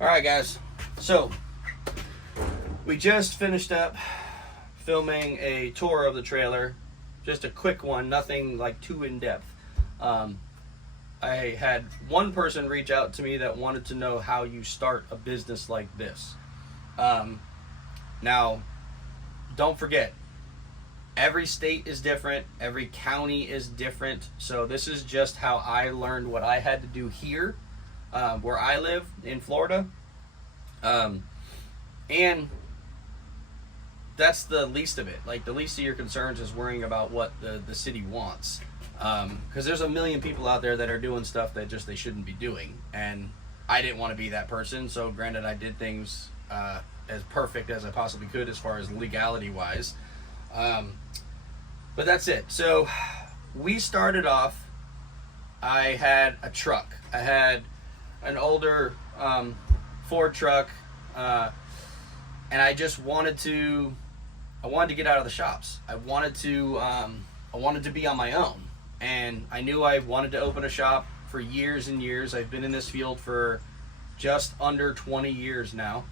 Alright guys, so we just finished up filming a tour of the trailer. Just a quick one, nothing like too in-depth. I had one person reach out to me that wanted to know how you start a business like this. Now, don't forget, every state is different, every county is different, so this is just how I learned what I had to do here, where I live in Florida. And that's the least of it. Like, the least of your concerns is worrying about what the city wants. Because there's a million people out there that are doing stuff that just they shouldn't be doing. And I didn't want to be that person, so granted I did things as perfect as I possibly could as far as legality-wise. But that's it. So we started off, I had a truck. I had an older Ford truck, and I just wanted to get out of the shops. I wanted to be on my own, and I knew I wanted to open a shop for years and years. I've been in this field for just under 20 years now.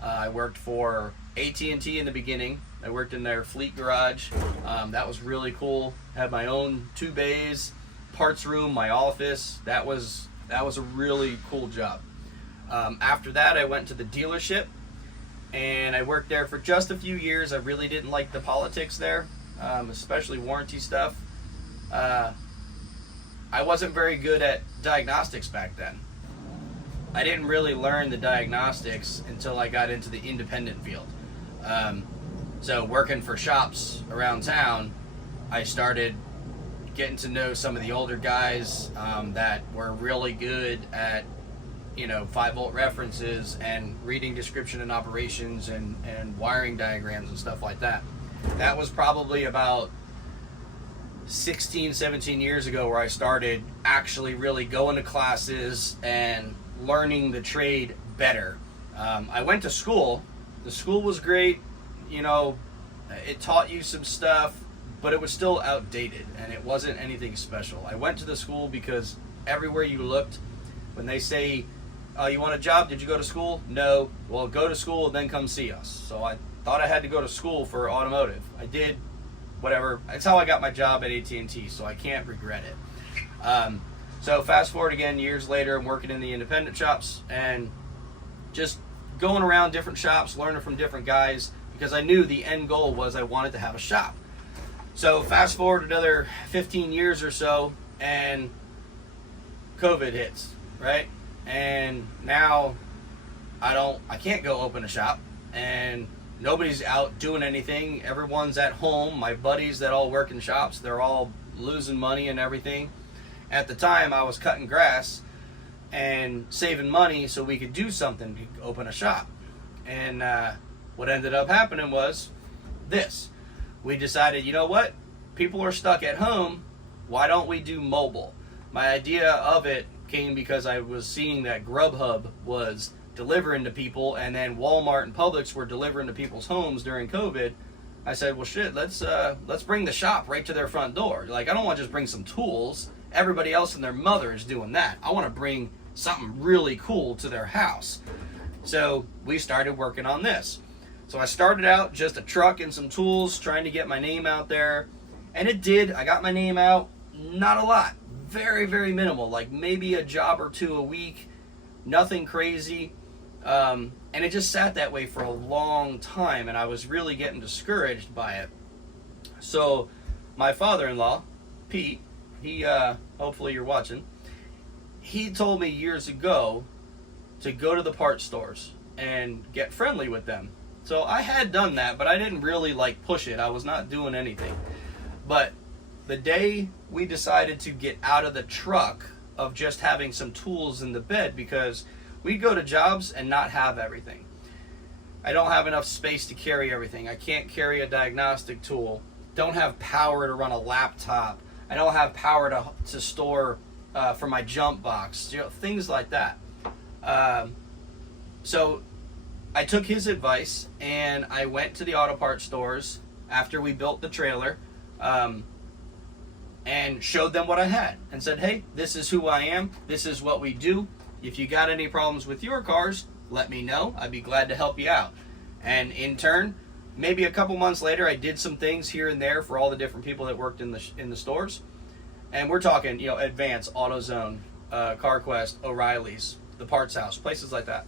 I worked for AT&T in the beginning. I worked in their fleet garage. That was really cool. Had my own 2 bays, parts room, my office. That was a really cool job. After that, I went to the dealership, and I worked there for just a few years. I really didn't like the politics there, especially warranty stuff. I wasn't very good at diagnostics back then. I didn't really learn the diagnostics until I got into the independent field. So working for shops around town, I started getting to know some of the older guys that were really good at 5-volt references and reading description and operations and wiring diagrams and stuff like that. That was probably about 16, 17 years ago where I started actually really going to classes and learning the trade better. I went to school. The school was great. It taught you some stuff, but it was still outdated and it wasn't anything special. I went to the school because everywhere you looked, when they say, "Oh, you want a job? Did you go to school?" "No." "Well, go to school and then come see us." So I thought I had to go to school for automotive. I did, whatever. It's how I got my job at AT&T, so I can't regret it. So fast forward again, years later, I'm working in the independent shops and just going around different shops, learning from different guys, because I knew the end goal was I wanted to have a shop. So fast forward another 15 years or so, and COVID hits, right? And now I can't go open a shop, and nobody's out doing anything. Everyone's at home. My buddies that all work in shops, they're all losing money and everything. At the time, I was cutting grass and saving money so we could do something, to open a shop. And what ended up happening was this. We decided, you know what? People are stuck at home. Why don't we do mobile? My idea of it came because I was seeing that Grubhub was delivering to people, and then Walmart and Publix were delivering to people's homes during COVID. I said, well, shit, let's bring the shop right to their front door. Like, I don't want to just bring some tools. Everybody else and their mother is doing that. I want to bring something really cool to their house. So we started working on this. So I started out just a truck and some tools, trying to get my name out there. And it did. I got my name out. Not a lot. Very, very minimal. Like maybe a job or 2 a week. Nothing crazy. And it just sat that way for a long time. And I was really getting discouraged by it. So my father-in-law, Pete, he, hopefully you're watching, he told me years ago to go to the parts stores and get friendly with them. So I had done that, but I didn't really push it. I was not doing anything. But the day we decided to get out of the truck of just having some tools in the bed, because we'd go to jobs and not have everything. I don't have enough space to carry everything. I can't carry a diagnostic tool. Don't have power to run a laptop. I don't have power to store for my jump box. Things like that. So I took his advice and I went to the auto parts stores after we built the trailer and showed them what I had and said, hey, this is who I am. This is what we do. if you got any problems with your cars, let me know. I'd be glad to help you out. And in turn, maybe a couple months later, I did some things here and there for all the different people that worked in the stores. And we're talking, Advance, AutoZone, CarQuest, O'Reilly's, the Parts House, places like that.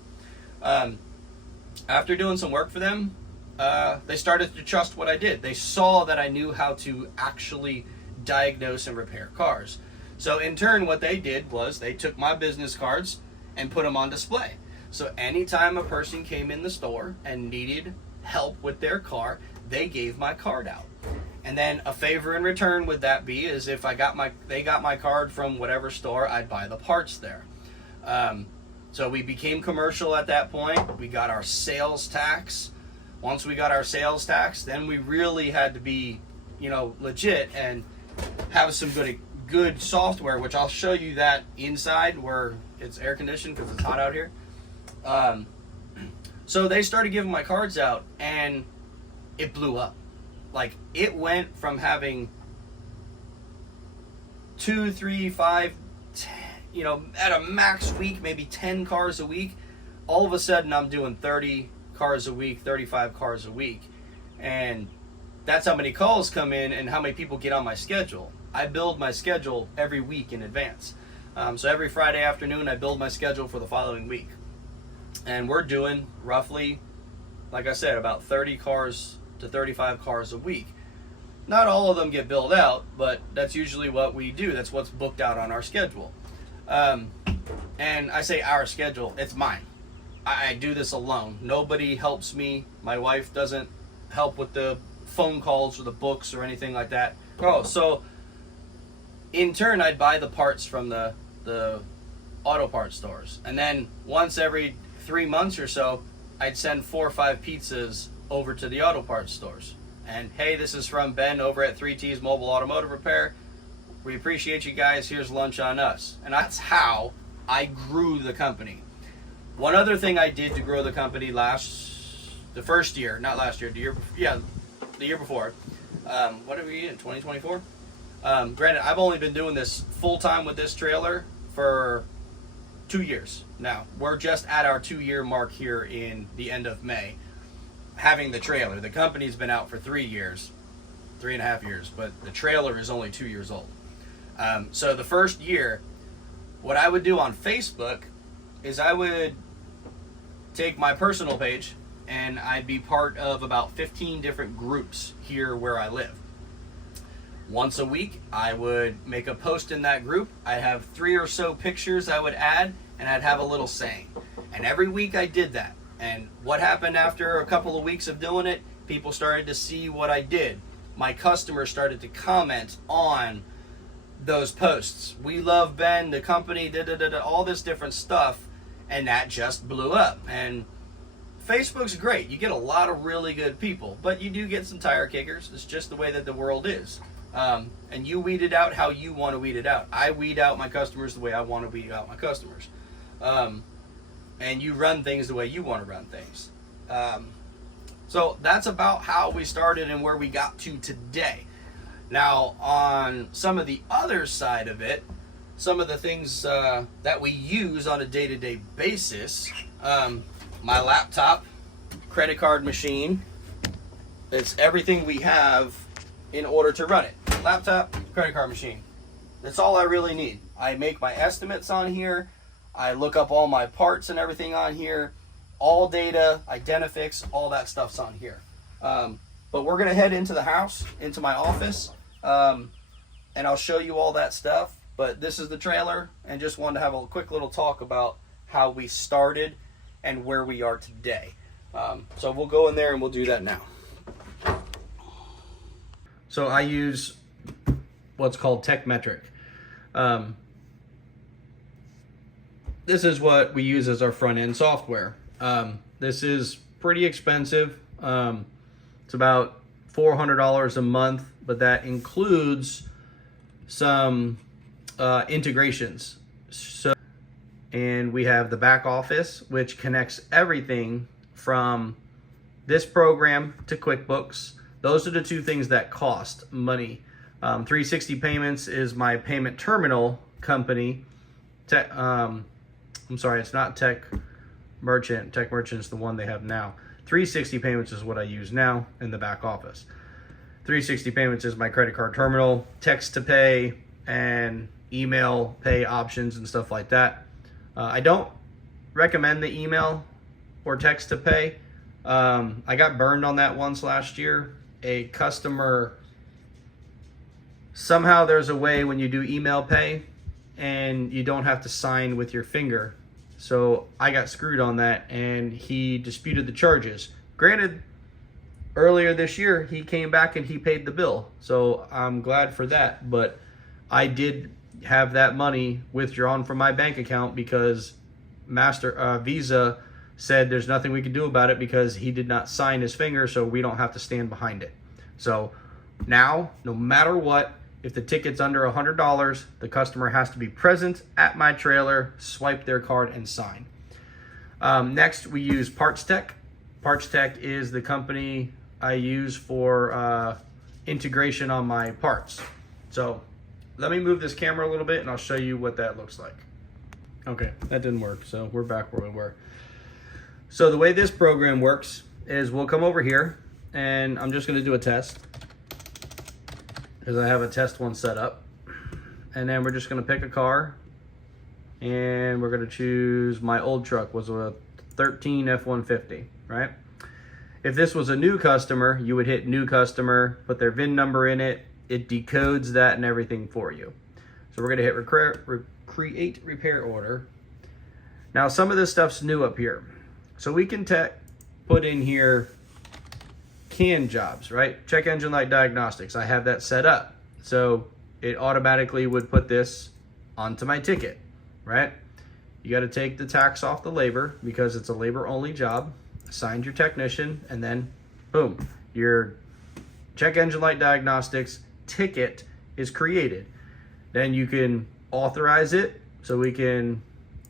After doing some work for them, they started to trust what I did. They saw that I knew how to actually diagnose and repair cars. So in turn, what they did was they took my business cards and put them on display. So anytime a person came in the store and needed help with their car, they gave my card out. And then a favor in return would that be is if they got my card from whatever store, I'd buy the parts there. So we became commercial at that point. We got our sales tax. Once we got our sales tax, then we really had to be, legit and have some good software, which I'll show you that inside where it's air conditioned because it's hot out here. So they started giving my cards out and it blew up. Like, it went from having 2, 3, 5, 10, at a max week, maybe 10 cars a week. All of a sudden I'm doing 30 cars a week, 35 cars a week. And that's how many calls come in and how many people get on my schedule. I build my schedule every week in advance. So every Friday afternoon I build my schedule for the following week. And we're doing roughly, like I said, about 30 cars to 35 cars a week. Not all of them get billed out, but that's usually what we do. That's what's booked out on our schedule. And I say our schedule, it's mine. I do this alone. Nobody helps me. My wife doesn't help with the phone calls or the books or anything like that. Oh, so in turn, I'd buy the parts from the auto parts stores. And then once every 3 months or so, I'd send 4 or 5 pizzas over to the auto parts stores. And hey, this is from Ben over at 3T's Mobile Automotive Repair. We appreciate you guys. Here's lunch on us. And that's how I grew the company. One other thing I did to grow the company the year before. What are we in, 2024? Granted, I've only been doing this full time with this trailer for 2 years now. We're just at our 2-year mark here in the end of May. Having the trailer. The company's been out for 3 years, 3.5 years, but the trailer is only 2 years old. So the first year, what I would do on Facebook is I would take my personal page and I'd be part of about 15 different groups here where I live. Once a week, I would make a post in that group. I'd have 3 or so pictures I would add, and I'd have a little saying. And every week I did that. And what happened after a couple of weeks of doing it, people started to see what I did. My customers started to comment on those posts. We love Ben, the company, all this different stuff, and that just blew up. And Facebook's great. You get a lot of really good people, but you do get some tire kickers. It's just the way that the world is. And you weed it out how you want to weed it out. I weed out my customers the way I want to weed out my customers. And you run things the way you want to run things. So that's about how we started and where we got to today. Now, on some of the other side of it, some of the things that we use on a day-to-day basis, my laptop, credit card machine, it's everything we have in order to run it. Laptop, credit card machine. That's all I really need. I make my estimates on here. I look up all my parts and everything on here. All data, Identifix, all that stuff's on here. But we're gonna head into the house, into my office, and I'll show you all that stuff. But this is the trailer, and just wanted to have a quick little talk about how we started and where we are today. So we'll go in there and we'll do that now. So I use what's called Tekmetric. This is what we use as our front end software. This is pretty expensive. It's about $400 a month, but that includes some integrations. And we have the back office, which connects everything from this program to QuickBooks. Those are the two things that cost money. 360 Payments is my payment terminal company. I'm sorry, it's not Tekmetric. Tekmetric is the one they have now. 360 Payments is what I use now in the back office. 360 Payments is my credit card terminal, text to pay, and email pay options and stuff like that. I don't recommend the email or text to pay. I got burned on that once last year. A customer, somehow there's a way when you do email pay and you don't have to sign with your finger. So I got screwed on that, and he disputed the charges. Granted, earlier this year, he came back and he paid the bill. So I'm glad for that. But I did have that money withdrawn from my bank account because Visa said there's nothing we can do about it because he did not sign his finger, so we don't have to stand behind it. So now, no matter what, if the ticket's under $100, the customer has to be present at my trailer, swipe their card, and sign. Next, we use PartsTech. PartsTech is the company I use for integration on my parts. So let me move this camera a little bit, and I'll show you what that looks like. Okay, that didn't work, so we're back where we were. So the way this program works is we'll come over here, and I'm just going to do a test because I have a test one set up. And then we're just going to pick a car, and we're going to choose, my old truck was a 13 F-150, right? If this was a new customer, you would hit new customer, put their VIN number in it. It decodes that and everything for you. So we're going to hit create repair order. Now some of this stuff's new up here. So we can put in here CAN jobs, right? Check engine light diagnostics. I have that set up. So it automatically would put this onto my ticket, right? You got to take the tax off the labor because it's a labor only job. Assigned your technician, and then boom, your check engine light diagnostics ticket is created. Then you can authorize it, so we can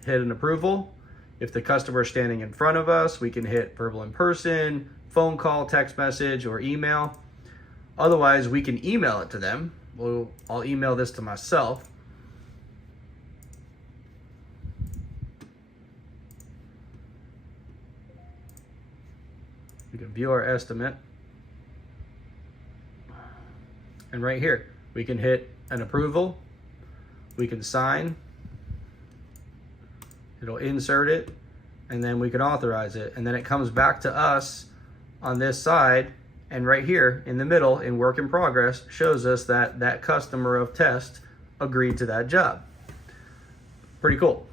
hit an approval. If the customer is standing in front of us, we can hit verbal in person, phone call, text message, or email. Otherwise, we can email it to them. I'll email this to myself. We can view our estimate. And right here, we can hit an approval. We can sign. It'll insert it, and then we can authorize it. And then it comes back to us on this side, and right here in the middle in work in progress shows us that that customer of test agreed to that job. Pretty cool.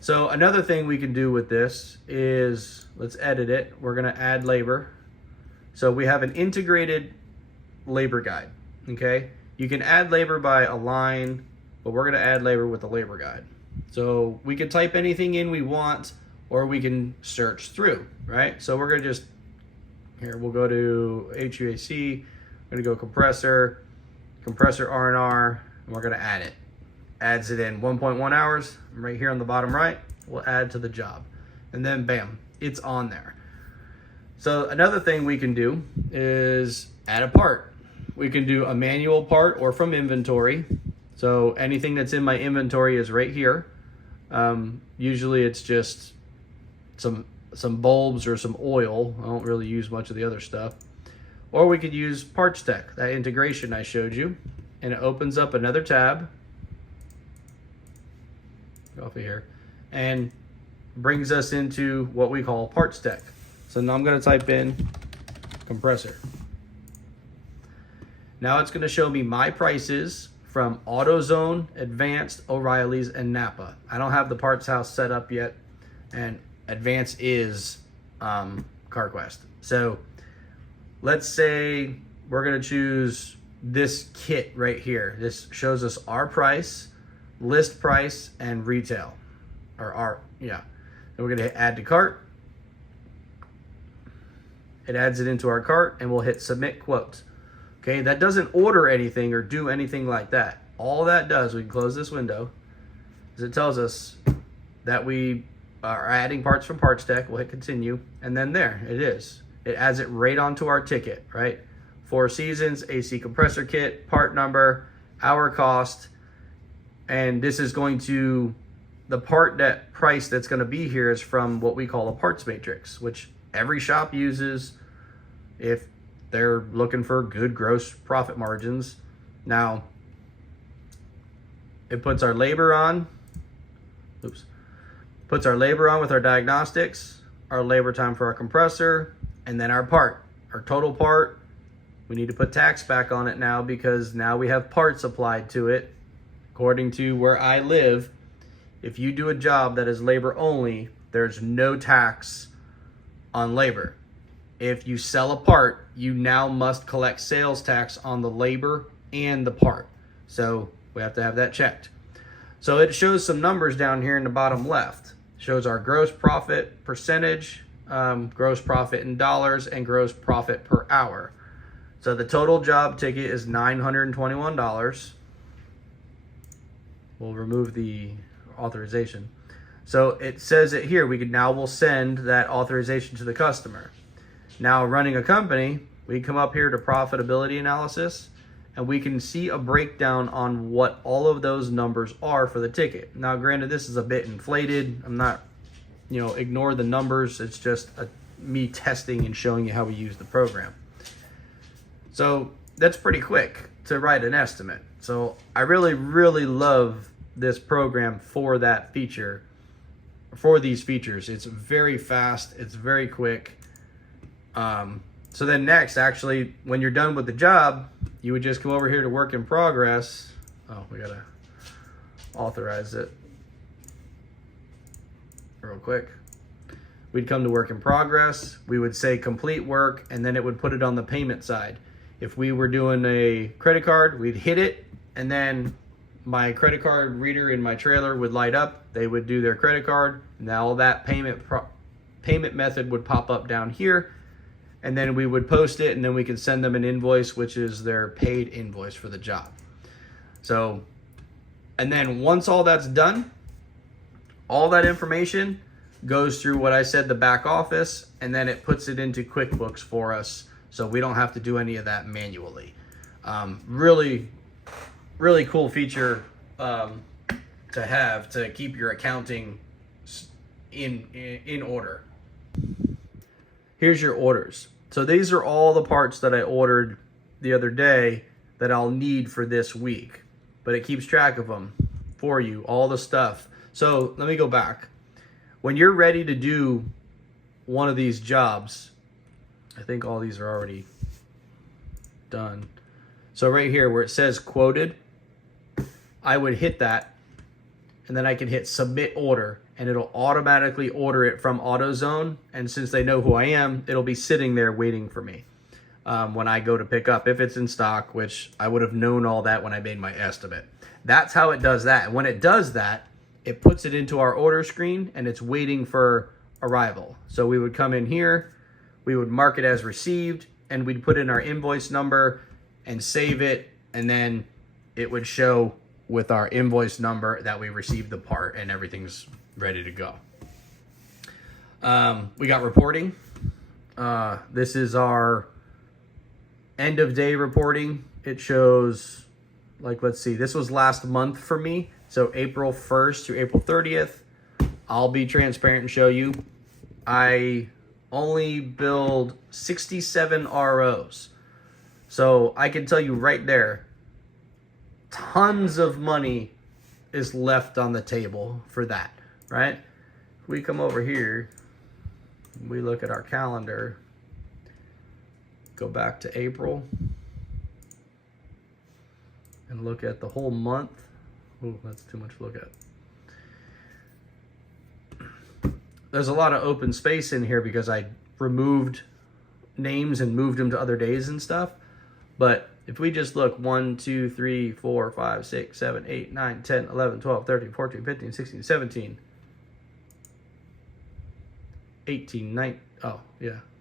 So another thing we can do with this is, let's edit it. We're gonna add labor. So we have an integrated labor guide, okay? You can add labor by a line, but we're gonna add labor with the labor guide. So we can type anything in we want, or we can search through, right? So we're gonna just, here, we'll go to HVAC, we're gonna go compressor R&R, and we're gonna add it. Adds it in 1.1 hours, right here on the bottom right, we'll add to the job. And then bam, it's on there. So another thing we can do is add a part. We can do a manual part or from inventory. So anything that's in my inventory is right here. Usually it's just some bulbs or some oil. I don't really use much of the other stuff. Or we could use PartsTech, that integration I showed you, and it opens up another tab. Go off of here, and brings us into what we call PartsTech. So now I'm going to type in compressor. Now it's going to show me my prices from AutoZone, Advanced, O'Reilly's, and Napa. I don't have the Parts House set up yet, and Advanced is CarQuest. So let's say we're going to choose this kit right here. This shows us our price, list price, and retail. Then we're going to add to cart. It adds it into our cart, and we'll hit submit quote. Okay, that doesn't order anything or do anything like that. All that does, we can close this window, is it tells us that we are adding parts from PartsTech. We'll hit continue, and then there it is. It adds it right onto our ticket, right? 4 seasons, AC compressor kit, part number, hour cost, and this is going to the part that price that's going to be here is from what we call a parts matrix, which every shop uses if they're looking for good gross profit margins. Now, it puts our labor on, puts our labor on with our diagnostics, our labor time for our compressor, and then our part, our total part. We need to put tax back on it now because now we have parts applied to it. According to where I live, if you do a job that is labor only, there's no tax on labor. If you sell a part, you now must collect sales tax on the labor and the part. So we have to have that checked. So it shows some numbers down here in the bottom left. It shows our gross profit percentage, gross profit in dollars, and gross profit per hour. So the total job ticket is $921. We'll remove the authorization. So it says it here, we'll send that authorization to the customer. Now running a company, we come up here to profitability analysis, and we can see a breakdown on what all of those numbers are for the ticket. Now granted, this is a bit inflated. I'm not, ignore the numbers. It's just me testing and showing you how we use the program. So that's pretty quick to write an estimate. So I really, really love this program for that feature, for these features. It's very fast. It's very quick. So then next, actually, when you're done with the job, you would just come over here to work in progress. Oh, we gotta authorize it real quick. We'd come to work in progress. We would say complete work, and then it would put it on the payment side. If we were doing a credit card, we'd hit it, and then my credit card reader in my trailer would light up. They would do their credit card. Now all that payment method would pop up down here, and then we would post it, and then we can send them an invoice, which is their paid invoice for the job. So, and then once all that's done, all that information goes through what I said, the back office, and then it puts it into QuickBooks for us, so we don't have to do any of that manually. Really, really cool feature to have to keep your accounting in order. Here's your orders. So these are all the parts that I ordered the other day that I'll need for this week, but it keeps track of them for you, all the stuff. So let me go back. When you're ready to do one of these jobs, I think all these are already done. So right here where it says quoted, I would hit that, and then I can hit submit order, and it'll automatically order it from AutoZone. And since they know who I am, it'll be sitting there waiting for me when I go to pick up, if it's in stock, which I would have known all that when I made my estimate. That's how it does that. And when it does that, it puts it into our order screen, and it's waiting for arrival. So we would come in here, we would mark it as received, and we'd put in our invoice number and save it, and then it would show with our invoice number that we received the part and everything's ready to go. We got reporting. This is our end of day reporting. It shows, like, let's see, this was last month for me. So April 1st to April 30th. I'll be transparent and show you. I only billed 67 ROs. So I can tell you right there, tons of money is left on the table for that, right? If we come over here, we look at our calendar, go back to April, and look at the whole month. Oh, that's too much to look at. There's a lot of open space in here because I removed names and moved them to other days and stuff. But if we just look 1, 2, 3, 4, 5, 6, 7, 8, 9, 10, 11, 12, 13, 14, 15, 16, 17, 18, 19,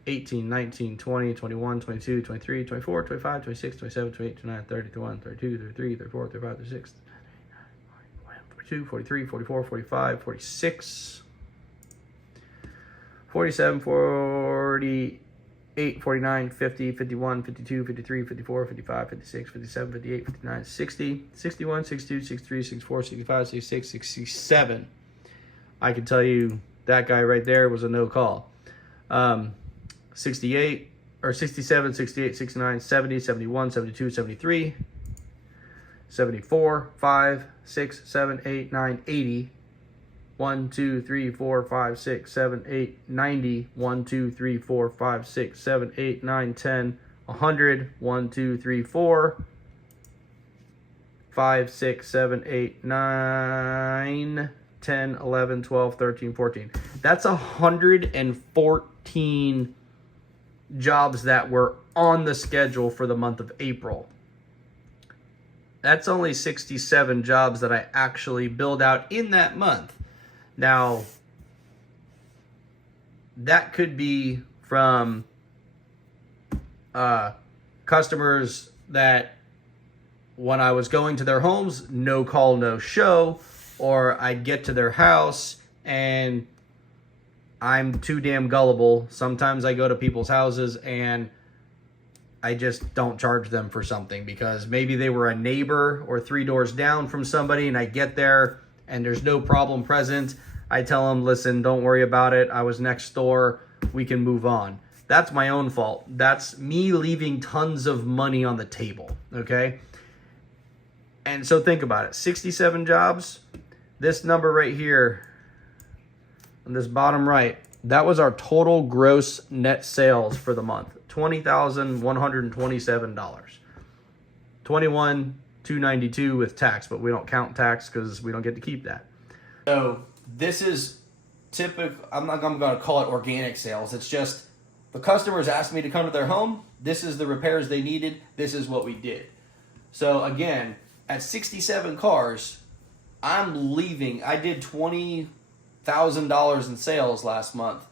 18, 19, 20, 21, 22, 23, 24, 25, 26, 27, 28, 29, 30, 31, 32, 33, 34, 35, 36, 42, 43, 44, 45, 46, 47, 48, 49, 50, 51, 52, 53, 54, 55, 56, 57, 58, 59, 60, 61, 62, 63, 64, 65, 66, 67. I can tell you that guy right there was a no call. 68 or 67, 68, 69, 70, 71, 72, 73, 74, 5, 6, 7, 8, 9, 80. 1, 2, 3, 4, 5, 6, 7, 8, 90. 1, 2, 3, 4, 5, 6, 7, 8, 9, 10, 100. 1, 2, 3, 4, 5, 6, 7, 8, 9, 10, 11, 12, 13, 14. That's 114 jobs that were on the schedule for the month of April. That's only 67 jobs that I actually billed out in that month. Now, that could be from customers that when I was going to their homes, no call, no show, or I'd get to their house and I'm too damn gullible. Sometimes I go to people's houses and I just don't charge them for something because maybe they were a neighbor or 3 doors down from somebody and I get there and there's no problem present. I tell them, listen, don't worry about it. I was next door. We can move on. That's my own fault. That's me leaving tons of money on the table, okay? And so think about it. 67 jobs. This number right here on this bottom right, that was our total gross net sales for the month. $20,127. $21,292 with tax, but we don't count tax because we don't get to keep that. So this is typical. I'm not going to call it organic sales. It's just the customers asked me to come to their home. This is the repairs they needed. This is what we did. So again, at 67 cars, I'm leaving. I did $20,000 in sales last month.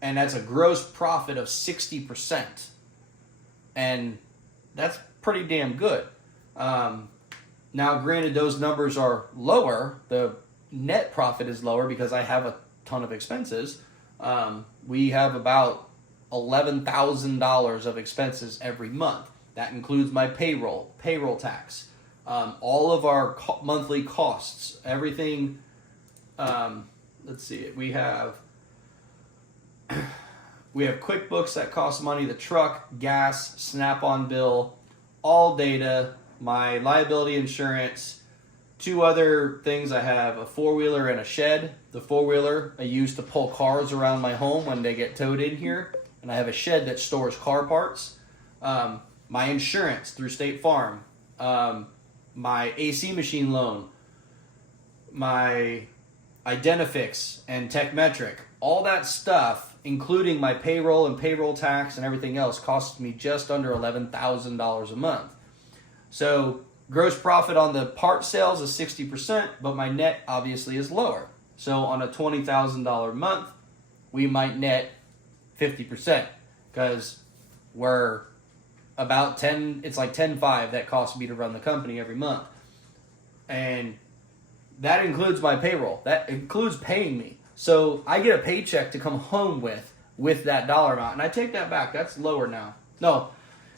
And that's a gross profit of 60%. And that's pretty damn good. Now, granted, those numbers are lower. The net profit is lower because I have a ton of expenses. We have about $11,000 of expenses every month. That includes my payroll tax, all of our monthly costs, everything. Let's see, we have QuickBooks that costs money, the truck, gas, Snap-on bill, all data, my liability insurance, 2 other things. I have a 4-wheeler and a shed. The 4-wheeler I use to pull cars around my home when they get towed in here. And I have a shed that stores car parts. My insurance through State Farm. My AC machine loan. My Identifix and Tekmetric. All that stuff, including my payroll and payroll tax and everything else, costs me just under $11,000 a month. So gross profit on the part sales is 60%, but my net obviously is lower. So on a $20,000 month, we might net 50% because we're about 10, it's like 10.5 that costs me to run the company every month. And that includes my payroll. That includes paying me. So I get a paycheck to come home with that dollar amount. And I take that back. That's lower now. No,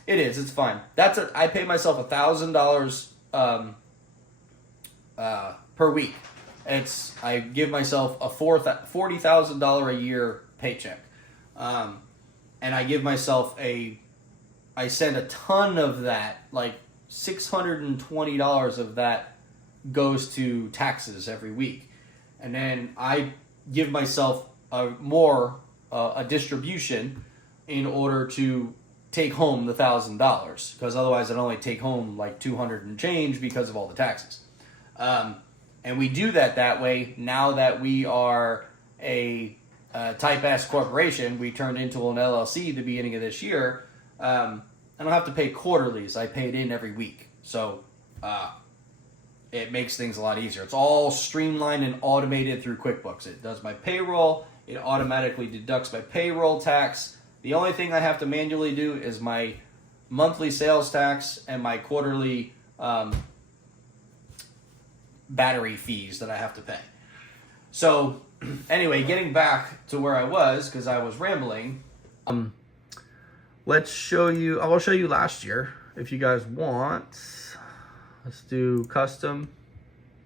it is. It's fine. I pay myself $1,000 per week. I give myself a $40,000 a year paycheck. And I give myself I send a ton of that, like $620 of that goes to taxes every week. And then I give myself a distribution in order to take home the $1,000, because otherwise I'd only take home like $200 and change because of all the taxes. And we do that way. Now that we are a Type S corporation, we turned into an LLC the beginning of this year. I don't have to pay quarterlies. I pay it in every week. So it makes things a lot easier. It's all streamlined and automated through QuickBooks. It does my payroll. It automatically deducts my payroll tax. The only thing I have to manually do is my monthly sales tax and my quarterly battery fees that I have to pay. So anyway, getting back to where I was, because I was rambling. Let's show you. I will show you last year if you guys want. Let's do custom,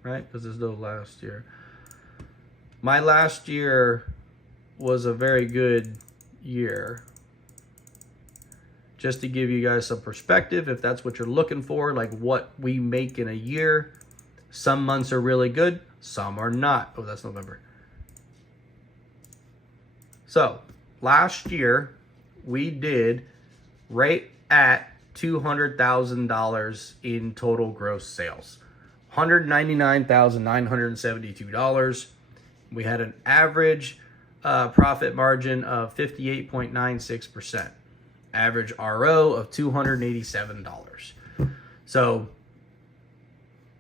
right? Because there's no last year. My last year was a very good year. Just to give you guys some perspective, if that's what you're looking for, like what we make in a year. Some months are really good, some are not. Oh, that's November. So last year we did right at $200,000 in total gross sales. $199,972. We had an average profit margin of 58.96%. Average RO of $287. So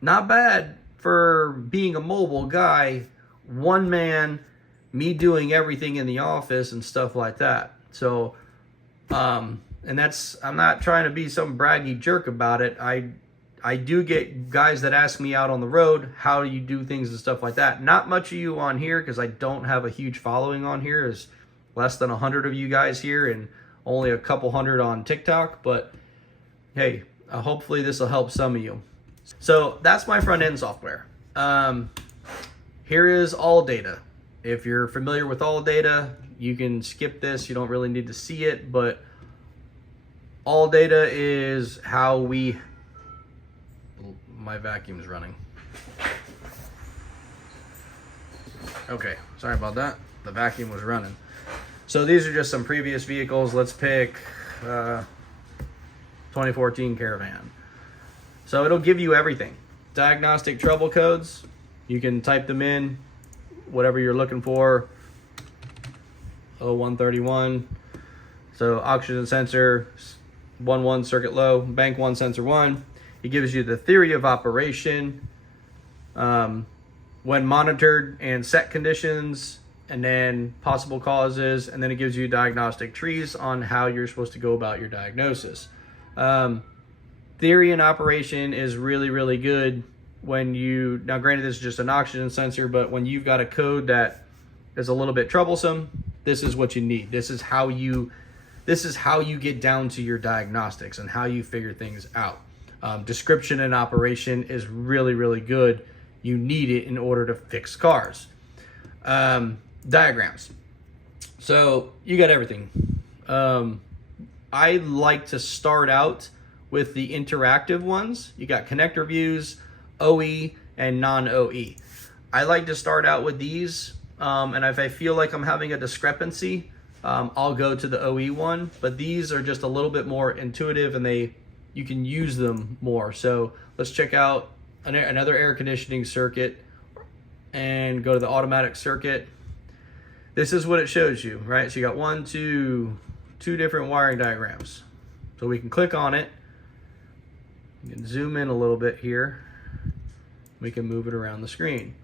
not bad for being a mobile guy, one man, me doing everything in the office and stuff like that. So, and that's, I'm not trying to be some braggy jerk about it. I do get guys that ask me out on the road, how do you do things and stuff like that. Not much of you on here because I don't have a huge following on here. There's less than 100 of you guys here and only a couple hundred on TikTok. But hey, hopefully this will help some of you. So that's my front end software. Here is all data. If you're familiar with all data, you can skip this. You don't really need to see it, but all data is how we, my vacuum's running. Okay, sorry about that. The vacuum was running. So these are just some previous vehicles. Let's pick 2014 Caravan. So it'll give you everything. Diagnostic trouble codes. You can type them in, whatever you're looking for. 0131. So oxygen sensor, 1 circuit low, bank 1 sensor 1. It gives you the theory of operation, when monitored and set conditions, and then possible causes, and then it gives you diagnostic trees on how you're supposed to go about your diagnosis. Theory and operation is really, really good when you, now granted this is just an oxygen sensor, but when you've got a code that is a little bit troublesome, this is what you need. This is how you get down to your diagnostics and how you figure things out. Description and operation is really, really good. You need it in order to fix cars. Diagrams. So you got everything. I like to start out with the interactive ones. You got connector views, OE, and non-OE. I like to start out with these, and if I feel like I'm having a discrepancy, I'll go to the OE one, but these are just a little bit more intuitive and you can use them more. So let's check out another air conditioning circuit and go to the automatic circuit. This is what it shows you, right? So you got two different wiring diagrams. So we can click on it. You can zoom in a little bit here. We can move it around the screen.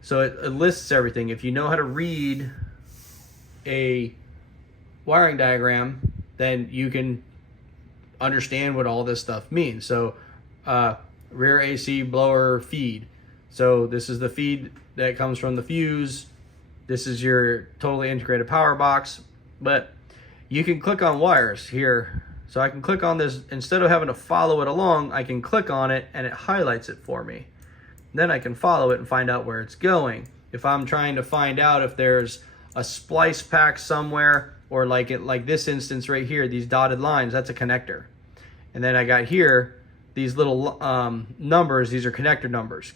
So it lists everything. If you know how to read a wiring diagram, then you can understand what all this stuff means. So rear AC blower feed. So this is the feed that comes from the fuse. This is your totally integrated power box. But you can click on wires here. So I can click on this, instead of having to follow it along, I can click on it and it highlights it for me. Then I can follow it and find out where it's going. If I'm trying to find out if there's a splice pack somewhere, or like this instance right here, these dotted lines, that's a connector. And then I got here, these little numbers, these are connector numbers.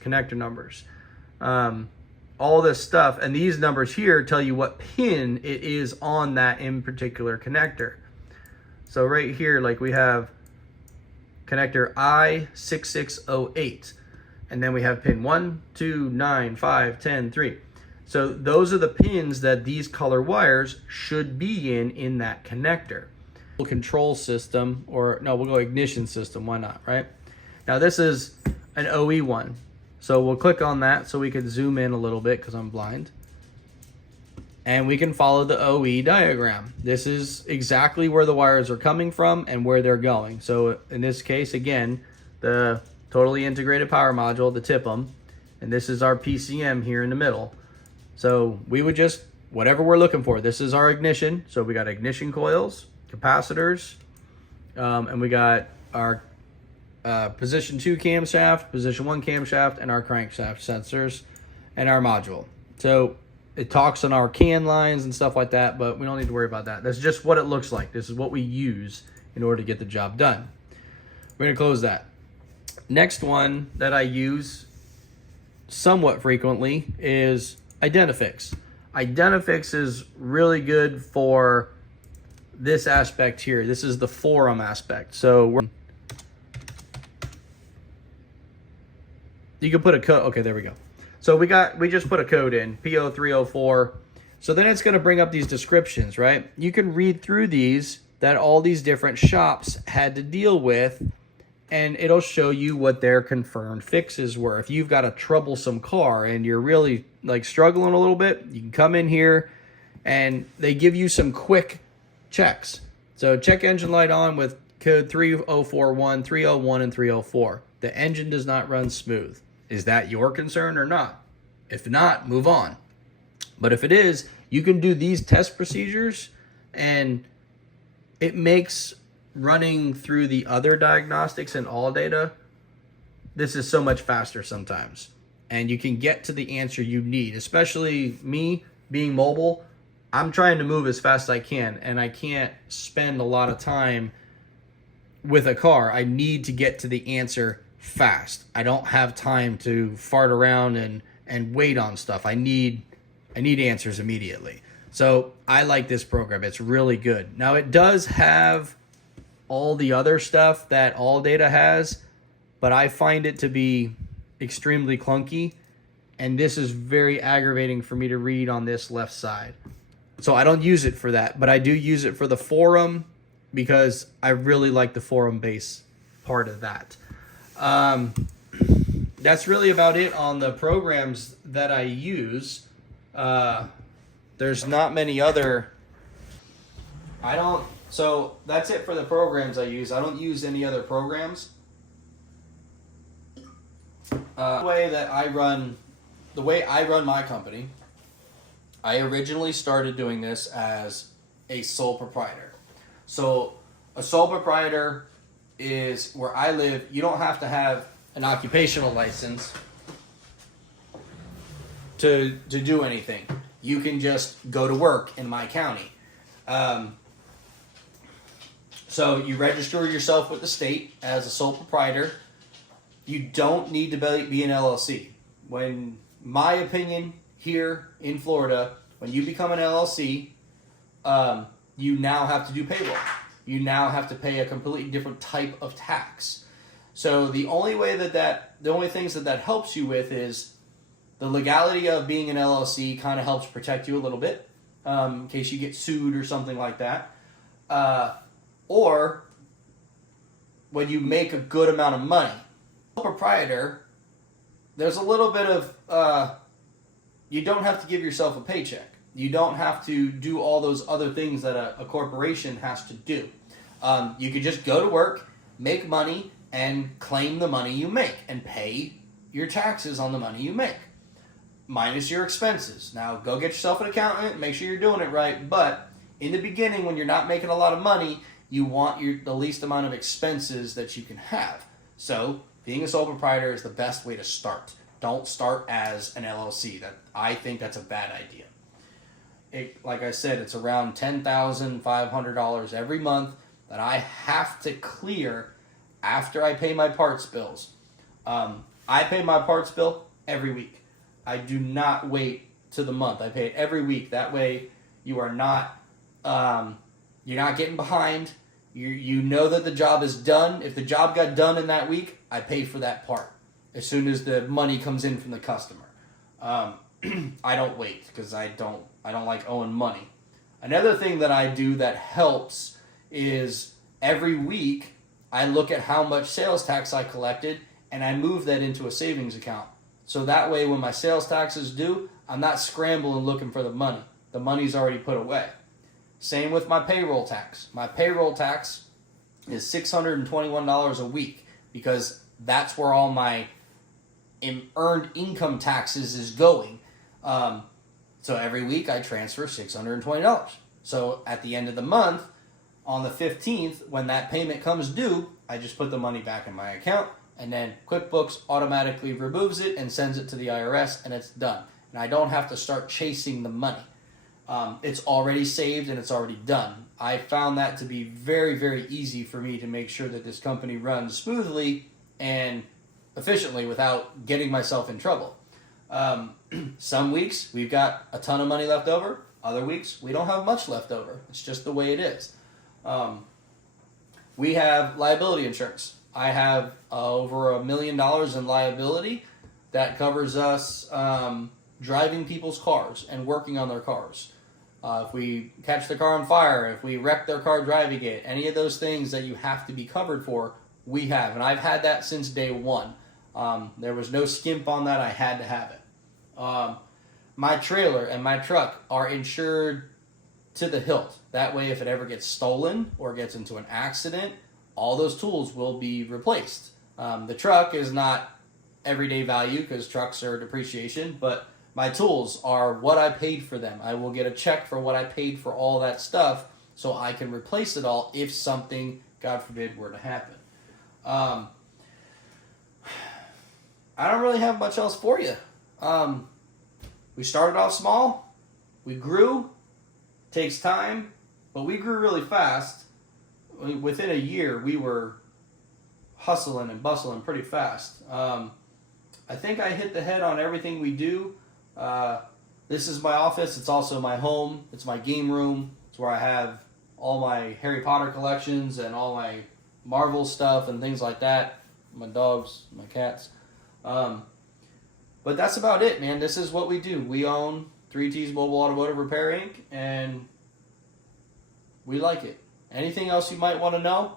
All this stuff, and these numbers here tell you what pin it is on that in particular connector. So right here, like we have connector I6608, and then we have pin 1, 2, 9, 5, 10, 3. So those are the pins that these color wires should be in that connector. Control system, or no, we'll go ignition system, why not, right? Now this is an OE one. So we'll click on that so we can zoom in a little bit because I'm blind. And we can follow the OE diagram. This is exactly where the wires are coming from and where they're going. So in this case, again, the totally integrated power module, the TIPM, and this is our PCM here in the middle. So we would just, whatever we're looking for, this is our ignition. So we got ignition coils, capacitors, and we got our position 2 camshaft, position 1 camshaft, and our crankshaft sensors, and our module. So It talks on our can lines and stuff like that, but we don't need to worry about that. That's just what it looks like. This is what we use in order to get the job done. We're going to close that. Next one that I use somewhat frequently is Identifix. Identifix is really good for this aspect here. This is the forum aspect. So you can put a code. Okay, there we go. So we just put a code in, PO304. So then it's going to bring up these descriptions, right? You can read through these that all these different shops had to deal with, and it'll show you what their confirmed fixes were. If you've got a troublesome car and you're really like struggling a little bit, you can come in here and they give you some quick checks. So check engine light on with code 3041, 301, and 304. The engine does not run smooth. Is that your concern or not? If not, move on. But if it is, you can do these test procedures, and it makes running through the other diagnostics and all data, this is so much faster sometimes. And you can get to the answer you need. Especially me being mobile, I'm trying to move as fast as I can, and I can't spend a lot of time with a car. I need to get to the answer fast. I don't have time to fart around and wait on stuff. I need answers immediately. So I like this program. It's really good. Now it does have all the other stuff that all data has, but I find it to be extremely clunky, and this is very aggravating for me to read on this left side. So I don't use it for that, but I do use it for the forum because I really like the forum base part of that. That's really about it on the programs that I use. There's not many other. So that's it for the programs I use. I don't use any other programs. The way I run my company, I originally started doing this as a sole proprietor. So a sole proprietor is where I live. You don't have to have an occupational license to do anything. You can just go to work in my county. So you register yourself with the state as a sole proprietor. You don't need to be an LLC. When my opinion here in Florida, when you become an LLC, you now have to do payroll. You now have to pay a completely different type of tax. So the only things that helps you with is the legality of being an LLC kind of helps protect you a little bit in case you get sued or something like that. Or when you make a good amount of money. Proprietor, there's a little bit of, you don't have to give yourself a paycheck. You don't have to do all those other things that a corporation has to do. You could just go to work, make money, and claim the money you make and pay your taxes on the money you make, minus your expenses. Now, go get yourself an accountant, make sure you're doing it right, but in the beginning, when you're not making a lot of money, you want the least amount of expenses that you can have. So, being a sole proprietor is the best way to start. Don't start as an LLC. I think that's a bad idea. Like I said, it's around $10,500 every month that I have to clear after I pay my parts bills. I pay my parts bill every week. I do not wait to the month. I pay it every week. That way, you are not you're not getting behind. You know that the job is done. If the job got done in that week, I pay for that part as soon as the money comes in from the customer. I don't wait because I don't like owing money. Another thing that I do that helps is every week I look at how much sales tax I collected and I move that into a savings account. So that way when my sales tax is due, I'm not scrambling looking for the money. The money's already put away. Same with my payroll tax. My payroll tax is $621 a week because that's where all my earned income taxes is going. So every week I transfer $620. So at the end of the month, on the 15th, when that payment comes due, I just put the money back in my account, and then QuickBooks automatically removes it and sends it to the IRS, and it's done. and I don't have to start chasing the money. It's already saved and it's already done. I found that to be very, very easy for me to make sure that this company runs smoothly and efficiently without getting myself in trouble. Some weeks we've got a ton of money left over. Other weeks we don't have much left over. It's just the way it is. We have liability insurance. I have over $1 million in liability that covers us driving people's cars and working on their cars. If we catch the car on fire, if we wreck their car driving it, any of those things that you have to be covered for, we have. And I've had that since day one. There was no skimp on that. I had to have it. My trailer and my truck are insured to the hilt. That way, if it ever gets stolen or gets into an accident, all those tools will be replaced. The truck is not everyday value because trucks are depreciation, but my tools are what I paid for them. I will get a check for what I paid for all that stuff so I can replace it all if something, God forbid, were to happen. I don't really have much else for you. We started off small. We grew. Takes time, but we grew really fast. Within a year, we were hustling and bustling pretty fast. I think I hit the head on everything we do. This is my office. It's also my home. It's my game room. It's where I have all my Harry Potter collections and all my Marvel stuff and things like that. My dogs, my cats. But that's about it, man. This is what we do. We own 3T's Mobile Automotive Repair Inc. and we like it. Anything else you might want to know?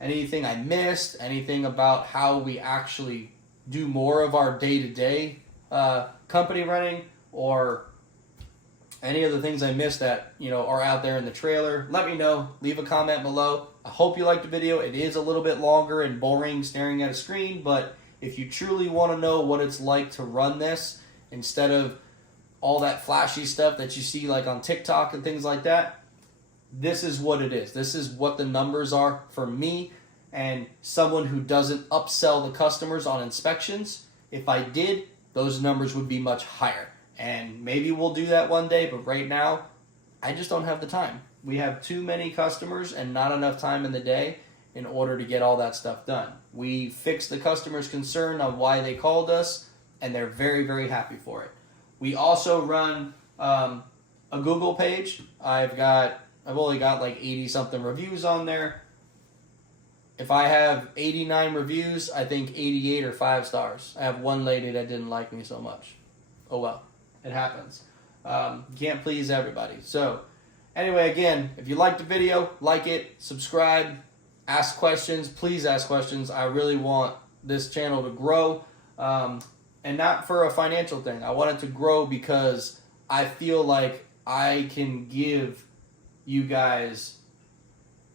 Anything I missed? Anything about how we actually do more of our day-to-day company running, or any of the things I missed that are out there in the trailer? Let me know. Leave a comment below. I hope you liked the video. It is a little bit longer and boring staring at a screen, but if you truly want to know what it's like to run this instead of all that flashy stuff that you see like on TikTok and things like that, this is what it is. This is what the numbers are for me and someone who doesn't upsell the customers on inspections. If I did, those numbers would be much higher. And maybe we'll do that one day, but right now, I just don't have the time. We have too many customers and not enough time in the day in order to get all that stuff done. We fixed the customer's concern on why they called us, and they're very, very happy for it. We also run a Google page. I've only got like 80-something reviews on there. If I have 89 reviews, I think 88 are 5 stars. I have one lady that didn't like me so much. Oh well, it happens. Can't please everybody. So anyway, again, if you liked the video, like it, subscribe, ask questions. Please ask questions. I really want this channel to grow, and not for a financial thing. I want it to grow because I feel like I can give you guys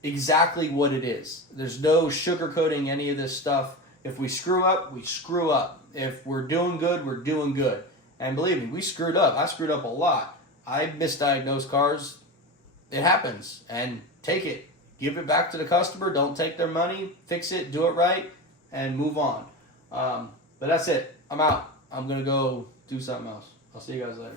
exactly what it is. There's no sugarcoating any of this stuff. If we screw up, we screw up. If we're doing good, we're doing good. And believe me, we screwed up. I screwed up a lot. I misdiagnosed cars. It happens. And take it. Give it back to the customer. Don't take their money. Fix it. Do it right. And move on. But that's it. I'm out. I'm going to go do something else. I'll see you guys later.